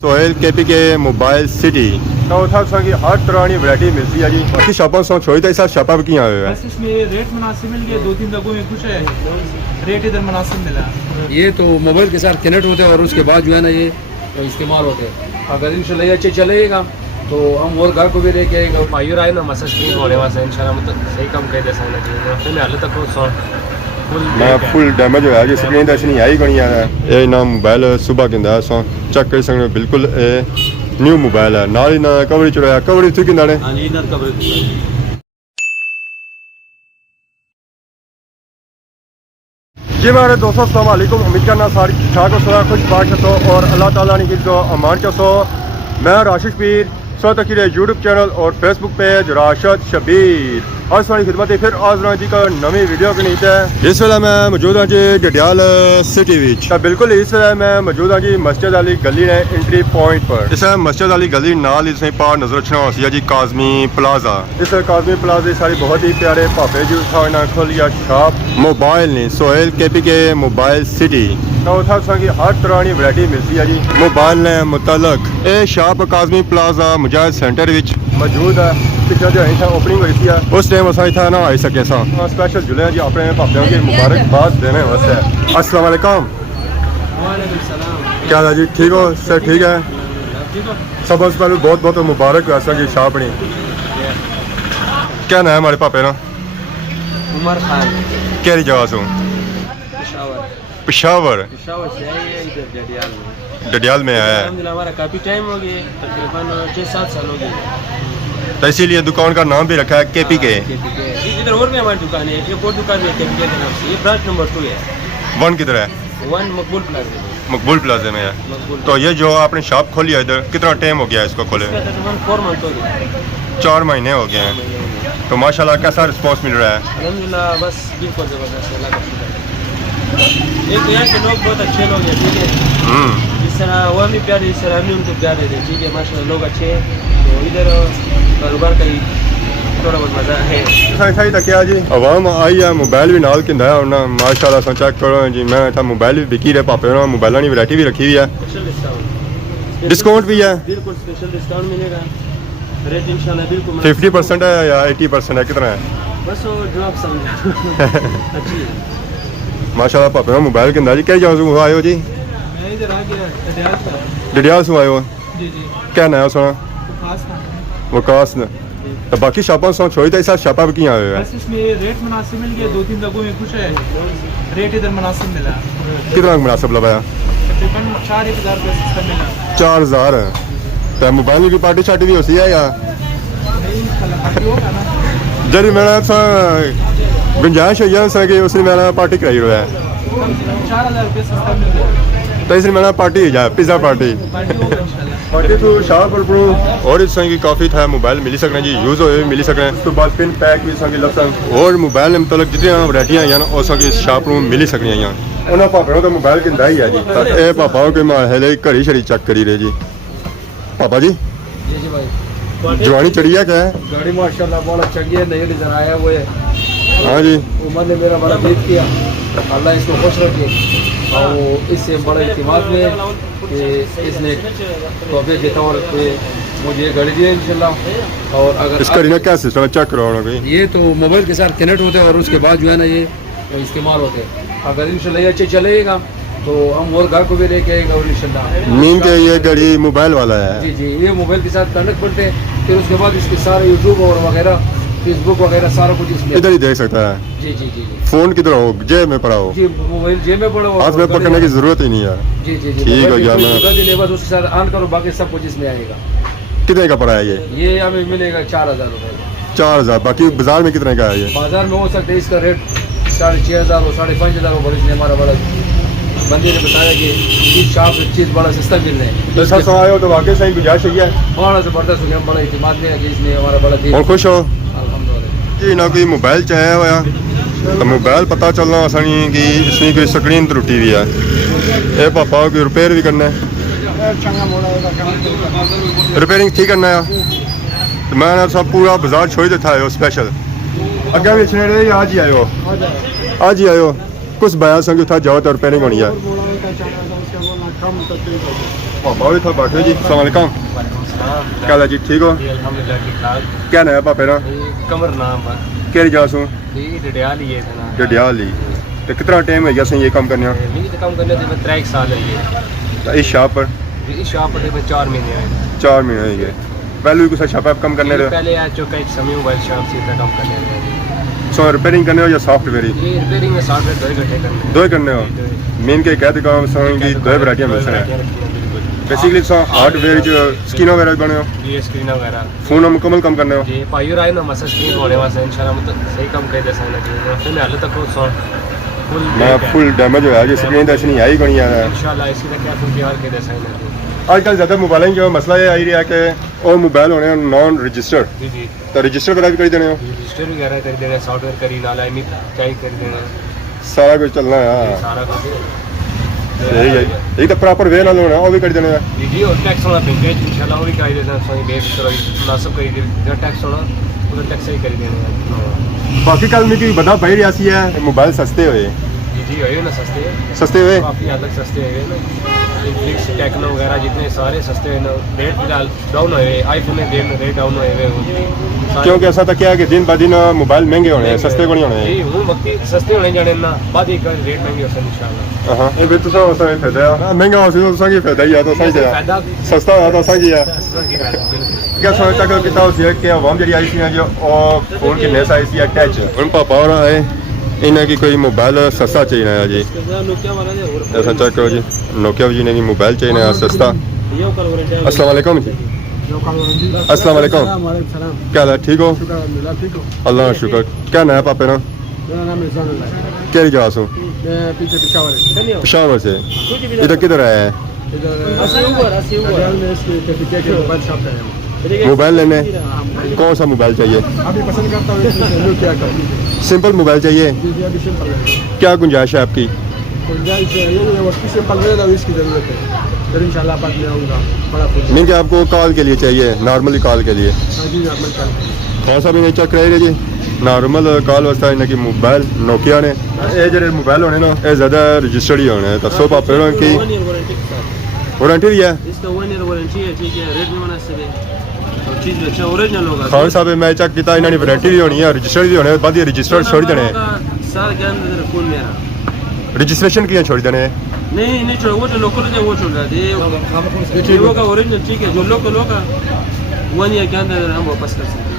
Sohail KP के mobile city तो उठा की हर तरह की वैरायटी मिलती है जी। बाकी शॉपों से छोड़ी तो साथ शॉपा भी आए हुए हैं। इसमें रेट मुनासिब मिल गया, 2-3 जगहों में कुछ है रेट इधर मुनासिब मिला। ये तो मोबाइल के साथ कनेक्ट होते हैं और उसके बाद जो है ना ये तो इस्तेमाल होते हैं। अगर इंशाल्लाह ये अच्छे चलेगा तो हम और घर को भी लेके आएगा। मायूर आए ना मसाज क्लीन होने वाला इंशाल्लाह मतलब सही काम कर दे सकना चाहिए। फिर हालत तक सो मैं फुल डैमेज होया जी, स्क्रीन तो नहीं आई कोनी यार। ये ना मोबाइल सुबह के सो चेक कर सकते बिल्कुल न्यू मोबाइल है। नाल ही ना कवरेज चढ़ाया कवरेज थी किंदा ने हां जी इधर कवरेज जी मेरे दोस्तों अस्सलाम वालेकुम। उम्मीद करना सारी ठीक ठाक हो, सो खुश बात हो और अल्लाह ताला ने जो अमान चो। मैं राशिद पीर सो तक यूट्यूब चैनल और फेसबुक पेज राशिद शबीर आज सारी खिदमत फिर आज जी का नवी वीडियो के नीचे। इस वेले मैं मौजूद हाँ जी डडियाल सिटी विच। बिल्कुल इस वेले मैं मौजूद हाँ जी मस्जिद अली गली ने एंट्री पॉइंट पर। इस मस्जिद अली गली नाल इस पार नजर रखना हो सी जी काजमी प्लाजा। इस काजमी प्लाजा सारी बहुत ही प्यारे भापे जी उठा खोलिया शॉप मोबाइल ने सोहेल केपी के मोबाइल सिटी तो उठा की हर तरह की वैरायटी मिलती है जी। मोबाइल ने मुतलक ये shop Kazmi plaza Mujahid centre which मौजूद है। पिछले जो इतना ओपनिंग हुई थी उस टाइम असा इतना ना आई सके स्पेशल जुले जी अपने भापियों की मुबारकबाद देने वास्ते। अस्सलाम वालेकुम। क्या हाल है जी, ठीक हो सर? ठीक है सब से पहले बहुत बहुत मुबारक ऐसा जी शॉप नहीं। क्या नाम है हमारे पापे ना? उमर खान क्या जगह से? पेशावर डडियाल में आया है। हमारा काफी टाइम हो गया, तकरीबन 6-7 साल हो गए। तो इसीलिए दुकान का नाम भी रखा है केपी के। इधर और भी हमारी दुकान है, एक और दुकान है केपी के नाम से। ये ब्रांच नंबर 2 है। 1 किधर है? 1 मकबूल प्लाजा में। मकबूल प्लाजा में है। तो ये जो आपने शॉप खोली है इधर कितना टाइम हो गया इसको खोले? तकरीबन 4 मंथ हो गए, 4 महीने हो गए हैं। तो माशाल्लाह कैसा रिस्पांस मिल रहा है? अल्हम्दुलिल्लाह बस बिल्कुल ज़बरदस्त है। अल्लाह का शुक्र है। एक तो यहाँ के लोग बहुत अच्छे लोग हैं, ठीक है। जिस तरह वो भी प्यारे इस तरह हम भी उनको प्यारे थे, ठीक है। माशाल्लाह लोग अच्छे हैं। तो इधर कारोबार का ही थोड़ा बहुत मज़ा है। सही तक क्या जी आवाम आई है मोबाइल भी नाल किंदा है ना माशाल्लाह सा चेक करो जी। मैं था मोबाइल भी बिकी रहे पापे ना मोबाइलों की वैरायटी भी रखी हुई है। स्पेशल डिस्काउंट भी है? बिल्कुल स्पेशल डिस्काउंट मिलेगा। रेट इंशाल्लाह बिल्कुल 50% है या 80% है? कितना है? बस वो जो आप समझो अच्छी है माशाल्लाह पापे ना मोबाइल किंदा जी। क्या जाओ आए हो जी? मैं इधर आ गया डडियाल से। डडियाल से आए हो? जी जी क्या नया सुना? खास था। वकास ने तो बाकी शॉपों से छोड़ी तो साथ शॉपा भी आए हुए हैं। बस इसमें रेट मुनासिब मिल गया, 2-3 जगहों में कुछ है रेट इधर मुनासिब मिला। कितना मुनासिब लगाया? तकरीबन 4-1,000 रुपये सस्ता मिला। 4000 है। तो मोबाइल की पार्टी शार्टी भी होती है या नहीं बाकी होगा ना। जरी मैंने गुंजाइश है कि उसने मैंने पार्टी कराई हुआ है 4,000 रुपये सस्ता मिल गया। तो इसने मैंने पार्टी ही जाए पिज़्ज़ा पार्टी पार्टी होगा इंशाल्लाह। बाकी तो शाप और इस संग की काफ़ी था मोबाइल मिली सकना जी, यूज़ होए मिली सकना। उसके बाद पिन पैक भी संग लग और मोबाइल में मतलब जितनी वैरायटियाँ हैं ना उस की शाप में मिली सकनी हैं। उन्होंने पापा तो मोबाइल किंदा ही है जी। तो ये पापा के माहौल घड़ी शड़ी चेक करी रहे जी। पापा जी जी भाई जवानी चढ़ी है क्या है? गाड़ी माशाल्लाह बहुत चंगी है, नई डिजाइन आया वो है। हाँ जी उमर ने मेरा बड़ा दीद किया, अल्लाह इसको खुश रखे और इससे बड़ा इत्तेमाद में कि इसने तोहफे के तौर पे मुझे गाड़ी दी है इंशाल्लाह। और अगर इसका रिना क्या सिस्टम है चेक करवाना कोई? ये तो मोबाइल के साथ कनेक्ट होते हैं और उसके बाद जो है ना ये इस्तेमाल होते हैं। अगर इंशाल्लाह ये अच्छे चलेगा तो हम और घर को भी लेके आएगा और इंशाल्लाह। मीन के ये घड़ी मोबाइल वाला है? जी जी ये मोबाइल के साथ कनेक्ट करते हैं, फिर उसके बाद इसके सारे यूट्यूब और वगैरह फेसबुक वगैरह सारा कुछ इसमें इधर ही देख सकता है। जी जी जी जी फोन किधर हो? जेब में पड़ा हो? जी मोबाइल जेब में पड़ा हुआ हाथ में पकड़ने की जरूरत ही नहीं है। जी जी जी ठीक है यार। मैं बस उसके साथ ऑन करो, बाकी सब कुछ इसमें आएगा। कितने का पड़ा है ये हमें मिलेगा 4,000 रुपये। 4000। बाकी बाजार में कितने का है ये? बाजार में हो सकता है इसका रेट 6,500 और 5,500 हो। इसने हमारा बड़ा बंदे ने बताया कि इस शॉप चीज़ बड़ा सस्ता मिल रहा है। तो सब आए हो तो वाकई सही गुजारिश है बड़ा ज़बरदस्त हो गया, बड़ा इत्तेमाद में है कि इसने हमारा बड़ा दिन और खुश हो अल्हम्दुलिल्लाह। जी ना कोई मोबाइल चाहे होया तो मोबाइल पता चलना आसानी कि इसमें कोई स्क्रीन त्रुटि भी है। ये पापा की रिपेयर भी करना है, रिपेयरिंग ठीक करना है। तो मैं सब पूरा बाजार छोड़ देता है स्पेशल अगर भी आज ही आए हो? आज ही आए हो? कुछ बया संग था जाओ तो रिपेयरिंग होनी है। पापा भी था बैठे जी। अस्सलाम वालेकुम। क्या हाल है जी, ठीक हो? अल्हम्दुलिल्लाह ठीक ठाक। क्या नाम पापे ना? कमर नाम पर केरी जासू ये डडियाल ही है ना। डडियाल ही। तो कितना टाइम है जैसे ये काम करने? मिगी तो काम करने में 3 साल है ये। तो इस शॉप पर इस शॉप पर 4 महीने हुए। 4 महीने हो गए। पहले भी कुछ शॉप आप काम करने रहे? पहले आ चुका एक समय मोबाइल शॉप से काम करने रहे। सो रिपेयरिंग करने हो या सॉफ्टवेयर? ये रिपेयरिंग में सॉफ्टवेयर दो इकट्ठे करने। दो ही करने हो? मेन के कहते काम समझ दो वैरायटियां मिल सकते हैं। बेसिकली सो हार्डवेयर जो स्क्रीन वगैरह बने हो? ये स्क्रीन वगैरह फोन मुकम्मल काम करने हो? जी पायु आए ना मसा स्क्रीन होने वास्ते इंशाल्लाह मतलब सही काम कर दे सकना चाहिए। फिर हाल तक सो फुल मैं फुल डैमेज होया जी, स्क्रीन तो ऐसी नहीं आई कोनी यार। इंशाल्लाह इसकी तक क्या फुल तैयार कर दे सकना चाहिए। आजकल ज़्यादा मोबाइल जो मसला ये आई रहा है कि और मोबाइल होने नॉन रजिस्टर्ड, जी जी तो रजिस्टर वगैरह भी कर देने हो? रजिस्टर वगैरह कर देना, सॉफ्टवेयर करी नाला इमिट चाहिए कर देना, सारा कुछ चलना है। सारा कुछ यही है, यही तो प्रॉपर वे ना होना वो भी कर देने हैं। जी जी। और टैक्स वाला पेंटेज इंशाल्लाह वो भी कर देना, सही बेस मुनासिब कर दे जो टैक्स वाला उधर टैक्स ही कर देना। बाकी कल में बता पाई रियासी है मोबाइल सस्ते हुए? जी जी हुए ना सस्ते हुए काफ़ी हद तक सस्ते हुए ना। फ्लिक्स टेक्नो वगैरह जितने सारे सस्ते हुए ना, रेट फिलहाल डाउन हुए। आईफोन में रेट डाउन हुए हुए। क्योंकि ऐसा तो क्या है कि दिन ब दिन मोबाइल महंगे होने हैं, सस्ते को नहीं होने जी हूँ वक्ती सस्ते होने जाने ना बाद एक रेट महंगे हो सकते इंशाल्लाह। हां ये भी तो सब उसमें फायदा है। महंगा हो तो संगी फायदा ही है, तो सही है। सस्ता है तो संगी है। क्या सोचता कि कितना हो कि आवाम जड़ी आई थी जो और फोन की नेस आई थी टच उन पापा और आए इन्हें की कोई मोबाइल सस्ता चाहिए ना जी। ऐसा चेक करो जी, नोकिया जी ने की मोबाइल चाहिए ना सस्ता। अस्सलाम वालेकुम जी। अस्सलाम वालेकुम। क्या हाल है, ठीक हो? अल्लाह का शुक्र। क्या नाम है पापे ना? क्या जगह से? पेशावर से। इधर किधर आया है? मोबाइल लेने? कौन सा मोबाइल चाहिए? अभी पसंद करता हूँ नोकिया का। सिंपल मोबाइल चाहिए? जी जी अभी सिंपल है। क्या गुंजाइश है आपकी? गुंजाइश है ये वक्त सिंपल रहेगा इसकी ज़रूरत है, फिर इंशाल्लाह बाद में आऊँगा बड़ा कुछ। नहीं कि आपको कॉल के लिए चाहिए, नॉर्मली कॉल के लिए? हाँ जी नॉर्मल कॉल। कौन सा भी नहीं चेक कराइए जी, नॉर्मल कॉल वास्ते इन्हें की मोबाइल नोकिया ने ये जो मोबाइल होने ना ये ज़्यादा रजिस्टर्ड ही होने तो सब आप की वारंटी भी है। इसका 1 ईयर वारंटी है, ठीक है, रेट में मुनासिब है और चीज़ अच्छा ओरिजिनल होगा। खान साहब मैं चेक किया इन्होंने वारंटी भी होनी है, रजिस्टर्ड भी होने बाद रजिस्टर्ड छोड़ देने साल के अंदर फोन मेरा रजिस्ट्रेशन किया छोड़ देने नहीं छोड़, वो जो लोकल है वो छोड़ रहा है। ये वो का ओरिजिनल ठीक है, जो लोकल होगा 1 ईयर के अंदर हम वापस कर सकते हैं।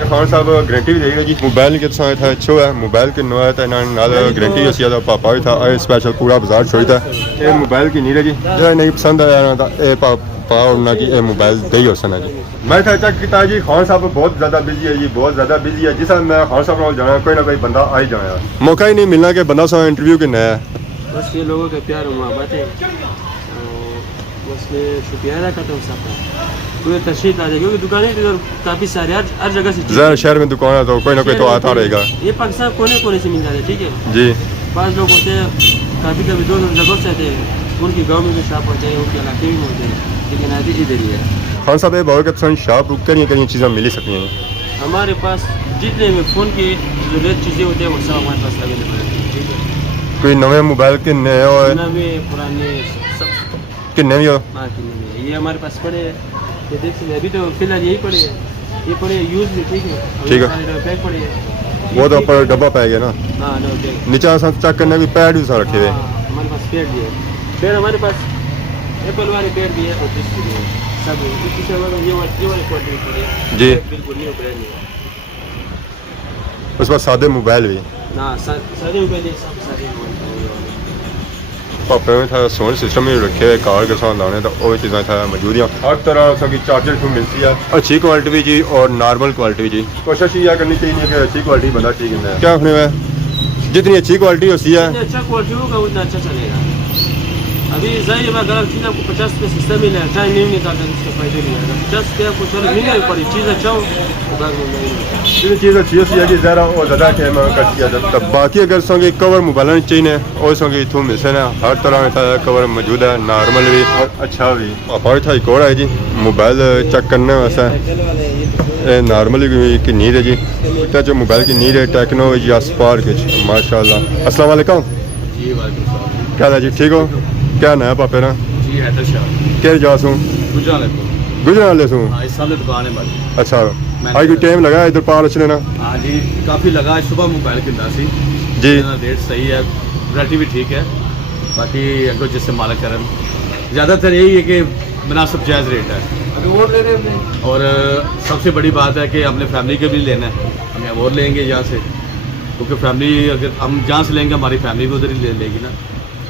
खान साहब गारंटी भी देगा जी। मोबाइल के साथ था अच्छो है, मोबाइल के नया था इन्होंने नाल गारंटी भी सी पापा भी था स्पेशल पूरा बाजार छोड़ता है। ये मोबाइल की नहीं रही जो नहीं पसंद आया ना था ये पापा उन्होंने की ये मोबाइल दे ही हो सना जी। मैं था चेक किया जी, खान साहब बहुत ज़्यादा बिजी है जी, बहुत ज़्यादा बिजी है। जिस मैं खान साहब को जाना कोई ना कोई बंदा आ ही जाना, मौका ही नहीं मिलना कि बंदा सा इंटरव्यू करना है। बस ये लोगों का प्यार मोहब्बत है, बस मैं शुक्रिया अदा करता हूँ सबका। पूरे तशरीफ आ जाए क्योंकि दुकानें इधर काफ़ी सारे हर जगह से ज़रा शहर में दुकान है तो कोई ना कोई तो आता रहेगा। ये पाकिस्तान कोने कोने से मिल जाते हैं, ठीक है जी। 5 लोग होते हैं, कभी 2 जगहों से आते हैं, उनकी गाँव में भी शॉप होते हैं, उनके इलाके में होते हैं, लेकिन आते इधर ही है। खान साहब बहुत पसंद शॉप रुक कर कहीं चीज़ें मिल सकती हैं हमारे पास जितने भी फ़ोन की ज़रूरत चीज़ें होती हैं वो सब हमारे पास अवेलेबल है, ठीक है। कोई नवे मोबाइल के नए हो नवे पुराने सब किन्ने भी हो? हाँ कितने ये हमारे पास पड़े हैं, ये देख सकते हैं। अभी तो फिलहाल यही पड़े हैं, ये पड़े यूज़ भी, ठीक है। ठीक है। सारे पैक पड़े हैं, वो तो ऊपर डब्बा पाएगा ना, हाँ नो पैक। नीचे चेक करने भी पैड भी सारे रखे हुए। हमारे पास पैड भी है, पैड हमारे पास एप्पल वाले पैड भी है और डिस्क भी है, सब इसके अलावा ये वाले क्वालिटी भी है जी। बिल्कुल न्यू ब्रांड नहीं है। उस पर सादे मोबाइल भी ना सारे मोबाइल सब सारे मोबाइल पापे में था सोन सिस्टम भी रखे हुए कार के साथ लाने तो वो चीज़ें था मौजूद हैं। हर तरह की चार्जर भी मिलती है, अच्छी क्वालिटी भी जी और नॉर्मल क्वालिटी भी जी। कोशिश यह करनी चाहिए कि अच्छी क्वालिटी बंदा ठीक है। क्या रखने में जितनी अच्छी क्वालिटी होती है अच्छा क्वालिटी होगा उतना अच्छा चलेगा। अभी जाहिर बात अगर चीज़ आपको 50 रुपये सिस्टम मिला है, चाहे नहीं निकालता उसका फायदा नहीं आएगा। 50 रुपये आपको चलो महंगा पड़ी चीज़ अच्छा हो तो बाद में नहीं चीज़ अच्छी होती है कि ज़रा और ज़्यादा टाइम करती है। तब बाकी अगर संगे कवर मोबाइल चाहिए और संगे इतों मिल से ना हर तरह में था कवर मौजूद है, नॉर्मल भी और अच्छा भी। पापा था एक और है जी मोबाइल चेक करने वास्ते नॉर्मली की नीड है जी, तो जो मोबाइल की नीड है टेक्नो या स्पार्क माशाल्लाह। अस्सलाम वालेकुम। जी वालेकुम। क्या है जी, ठीक हो? क्या नाम है पापे ना? जी हैदर शाह केह्ड़ी जगह सूं गुजरात को गुजरात वाले सूं हाँ इस सामने दुकान है हमारी अच्छा आज कोई टाइम लगा इधर पार अचने ना हाँ जी काफ़ी लगा आज सुबह मोबाइल किंदा सी जी रेट सही है वैरायटी भी ठीक है बाकी अगो जिससे मालिक करन ज़्यादातर यही है कि मुनासिब जायज़ रेट है और सबसे बड़ी बात है कि हमने फैमिली के भी लेना है हमें और लेंगे यहाँ से क्योंकि फैमिली अगर हम जहाँ से लेंगे हमारी फैमिली भी उधर ही ले लेगी ना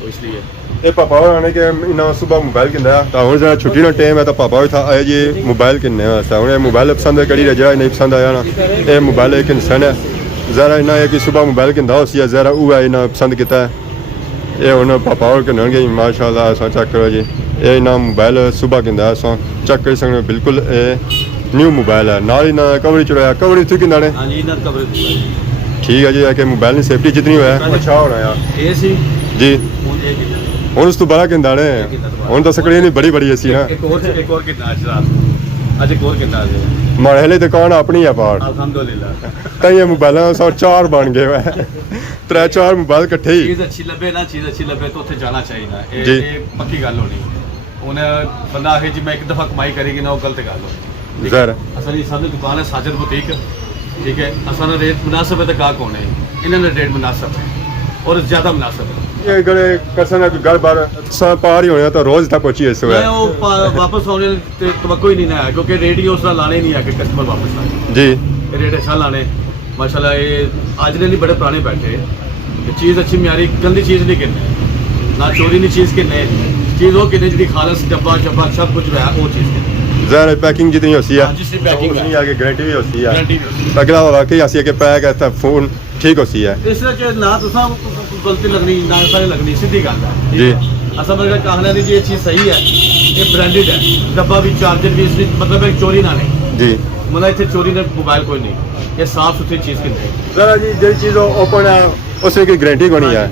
तो इसलिए ਇਹ ਪਾਪਾ ਹੋਰਾਂ ਨੇ ਕਿ ਇਹਨਾਂ ਸਵੇਰ ਮੋਬਾਈਲ ਕਿੰਦਾ ਆ ਤਾਂ ਹੁਣ ਜਿਹੜਾ ਛੁੱਟੀ ਦਾ ਟਾਈਮ ਹੈ ਤਾਂ ਪਾਪਾ ਵੀ ਥਾ ਆਏ ਜੀ ਮੋਬਾਈਲ ਕਿੰਨੇ ਵਾਸਤੇ ਹੁਣ ਇਹ ਮੋਬਾਈਲ ਪਸੰਦ ਹੈ ਕਿਹੜੀ ਜਿਹੜਾ ਨਹੀਂ ਪਸੰਦ ਆਇਆ ਨਾ ਇਹ ਮੋਬਾਈਲ ਇੱਕ ਇਨਸਾਨ ਹੈ ਜ਼ਰਾ ਇਹਨਾਂ ਹੈ ਕਿ ਸਵੇਰ ਮੋਬਾਈਲ ਕਿੰਦਾ ਹੋ ਸੀ ਜ਼ਰਾ ਉਹ ਹੈ ਇਹਨਾਂ ਪਸੰਦ ਕੀਤਾ ਇਹ ਹੁਣ ਪਾਪਾ ਹੋਰ ਕਿੰਨਣਗੇ ਮਾਸ਼ਾਅੱਲਾ ਅਸਾਂ ਚੈੱਕ ਕਰੋ ਜੀ ਇਹ ਇਹਨਾਂ ਮੋਬਾਈਲ ਸਵੇਰ ਕਿੰਦਾ ਅਸਾਂ ਚੈੱਕ ਕਰ ਸਕਦੇ ਬਿਲਕੁਲ ਇਹ ਨਿਊ ਮੋਬਾਈਲ ਹੈ ਨਾਲ ਹੀ ਨਾ ਕਵਰ ਚੜਾਇਆ ਕਵਰ ਇੱਥੇ ਕਿੰਨਾ ਨੇ हाँ जी इधर कवर ਠੀਕ ਹੈ ਜੀ ਇਹ ਕਿ ਮੋਬਾਈਲ ਦੀ ਸੇਫਟੀ ਜਿਤਨੀ ਹੋਇਆ ਅੱਛਾ ਹੋਣਾ ਆ ए सी ਜੀ ਹੁਣ ਉਸ ਤੋਂ ਬੜਾ ਕਿੰਦਾ ਨੇ ਹੁਣ ਤਾਂ ਸਕਰੀਨ ਹੀ ਬੜੀ ਬੜੀ ਸੀ ਨਾ एक और कितना आज रात आज एक और कितना आज ਮਾੜੇ ਹਲੇ ਦੁਕਾਨ ਆਪਣੀ ਆ ਪਾਰ अल्हम्दुलिल्लाह ਤਾਂ ਇਹ ਮੋਬਾਈਲਾਂ ਸੌ ਚਾਰ ਬਣ ਗਏ ਵਾ ਤਰੇ ਚਾਰ ਮੋਬਾਈਲ ਇਕੱਠੇ ਹੀ चीज़ अच्छी लगे ना चीज़ अच्छी लगे तो उत्थे जाना चाहिए ना जी। ये पक्की गल होनी उन्हें बंदा आखे जी मैं एक दफ़ा कमाई करेगी ना वो गलत गल हो ਜ਼ਰ असल जी सामने दुकान है साजिद बुटीक ठीक है असल रेट मुनासिब है तो का कौन है इन्होंने रेट मुनासिब है और ज़्यादा मुनासिब है ਇਹ ਗਲੇ ਕਸਨ ਕਿ घर बार ਸਾਂ ਪਾਰ ਹੀ ਹੋਣਾ ਤਾਂ ਰੋਜ਼ ਤੱਕ ਪਹੁੰਚੀ ਇਸ ਵੇ मैं वो वापस आने तवक्को ही नहीं ना है क्योंकि रेट ही उस तरह लाने नहीं है कि कस्टमर वापस आए ਜੀ रेट अच्छा लाने माशाल्लाह ये आज ने नहीं बड़े पुराने बैठे ये चीज़ अच्छी म्यारी गंदी चीज़ नहीं किन्ने ना चोरी नहीं चीज़ किन्ने चीज़ वो किन्ने जी खालस डब्बा चब्बा सब कुछ है वो चीज़ किन्ने ਜ਼ਰ ਪੈਕਿੰਗ ਜਿਤਨੀ ਹੋਸੀ ਆ हाँ, जिसकी पैकिंग है ਉਤਨੀ ਆਗੇ ਗਾਰੰਟੀ ਵੀ ਹੋਸੀ ਆ गारंटी भी होती ਅਗਲਾ ਵਾਕਈ ਅਸੀਂ ਕਿ ਪੈਕ ਹੈ ਤਾਂ ਫੋਨ ਠੀਕ ਹੋਸੀ ਹੈ है इसलिए कि ना तो गलती लगनी ना सारी लगनी सीधी गल है जी। असल में कहना नहीं जी ये चीज़ सही है ये ब्रांडेड है डब्बा भी चार्जर भी इसमें मतलब एक चोरी ना नहीं ਜੀ मतलब इतने चोरी ने मोबाइल कोई नहीं ये साफ सुथरी चीज़ किन्ने ਜ਼ਰਾ ਜੀ ਜਿਹੜੀ ਚੀਜ਼ ਓਪਨ ਹੈ ਉਸੇ ਕੀ ਗਾਰੰਟੀ ਕੋਣੀ ਹੈ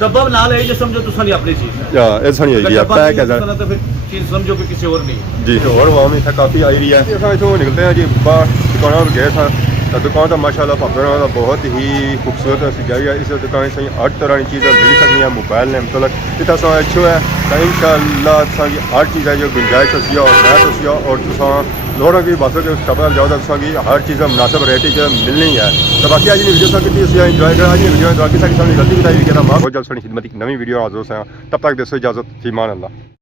डब्बा ना ले जो समझो तुसा नहीं अपनी चीज़ है या ਇਹ ਸਣੀ ਹੋਈ ਆ डब्बा ਪੈਕ ਹੈ नहीं ਜ਼ਰ तुसा तो फिर चीज़ समझो कि किसी और नहीं है जी तो और वहाँ में था काफ़ी आई रही है असां इथों निकलते हैं जी बाहर दुकानों पर गए था तो दुकान तो माशाल्लाह पापड़ का बहुत ही खूबसूरत सी जगह है इस दुकान से हर तरह की चीज़ें मिल सकती हैं मोबाइल ने मतलब इतना सा अच्छो है तो इंशाल्लाह असांजी हर चीज़ है जो गुंजाइश होती है और मैं होती है और तुसा लोगों की बातों के सफर जाओ तो असांजी हर चीज़ मुनासिब रेट जो मिलनी है तो बाकी आज वीडियो सा कितनी इंजॉय करा आज वीडियो बाकी सारी सामने गलती बताई हुई कि मैं बहुत जल्द सुनी खिदमत की नवी वीडियो हाजिर हो तब तक दोस्तों इजाज़त फीमान अल्लाह।